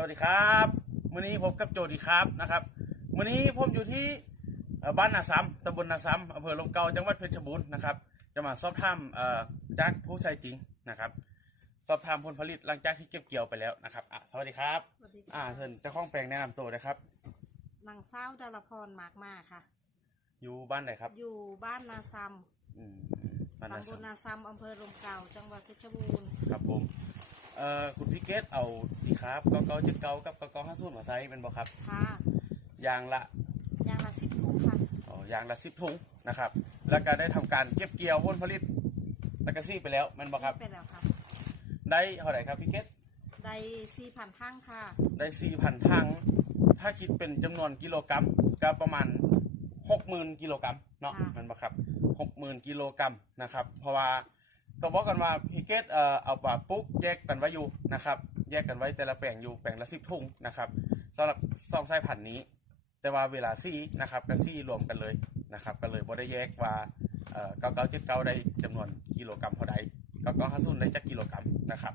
สวัสดีครับมื้อนี้พบกับโจดีครับนะครับมื้อนี้ผมอยู่ที่เอ่อบ้านนาซ้ำตำบลนาซ้ำอำเภอลมเกาจังหวัดเพชรบูรณ์นะครับ จะมาสอบถามเอ่อจากผู้ใช้จริงนะครับ สอบถามผลผลิตหลังจากที่เก็บเกี่ยวไปแล้วนะครับอะสวัสดีครับสวัสดีอ่าค่ะเชิญเจ้าของแปลงแนะนำตัวนะครับนางเศร้าวดารพรมากมาค่ะ อยู่บ้านไหนครับ อยู่บ้านนาซัมอืมบ้านนาตำบลซ้ำนาซัมอำเภอลมเก่าจังหวัดเพชรบูรณ์ครับผม เอ่อคุณพี่เกตเอาดีครับเก้าเก้าเจ็ดเก้ากับเก้าเก้าห้าศูนย์มาใช้เป็นบ่ครับค่ะยางละยางละสิบถุงค่ะอ๋อยางละสิบถุงนะครับ แล้วก็ได้ทำการเก็บเกี่ยวผลผลิตแล้วก็ซี่ไปแล้วแมันบ่ครับไปแล้วค่ะได้เท่าไหร่ครับพี่เกตได้สี่พันทั้งค่ะ ได้สี่พันถังถ้าคิดเป็นจำนวนกิโลกรัมก็ประมาณหกหมื่นกิโลกรัมเนาะค่ะ แมันบ่ครับหกหมื่นกิโลกรัมนะครับ เพราะว่า ต้องบอกกันว่าพี่เกตเอ่อเอาปลาปุ๊กแยกกันไว้อยู่นะครับ แยกกันไว้แต่ละแปลงอยู่แปลงละสิบถุงนะครับสำหรับสองสายพันธุ์นี้ แต่ว่าเวลาซี่นะครับก็ซี่รวมกันเลยนะครับก็เลยบ่ได้แยกว่าเอ่อเก้าเก้าเจ็ดเก้าได้จำนวนกิโลกรัมเท่าใดเก้าเก้าห้าศูนย์ได้จักกิโลกรัมนะครับ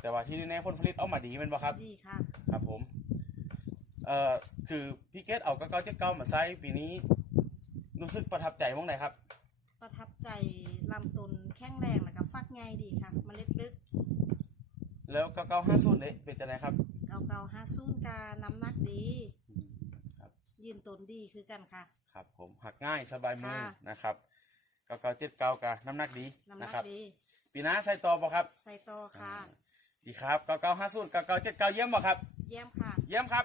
แต่ว่าที่แน่ๆผลผลิตออกมาดีแมันบ่ครับ ดีค่ะ ครับผม เอ่อ คือพี่เกตเอาเก้าเก้าเจ็ดเก้ามาใช้ปีนี้ รู้สึกประทับใจมั้งไหนครับ ประทับใจลำต้น แข็งแรงแล้วก็ฟักไงดีค่ะเมล็ดลึกแล้วเก้าเก้าห้าศูนย์เนี่ยเป็นจะไงครับเก่าเก่าห้าซูนกาน้ำหนักดีอืมครับ ยืนต้นดีคือกันค่ะ ครับ ผมหักง่ายสบายมือค่ะ นะครับเก้าเก้าเจ็ดเก้ากะน้ำหนักดีน้ำหนันะกครับ ดีปีหน้าใส่ต่อบ่ครับใส่ต่อค่ะ ดีครับเก้าเก้าห้าศูนย์เก้าเก้าเจ็ดเก้าเยี่ยมบ่ครับ เยี่ยมค่ะ เยี่ยมครับ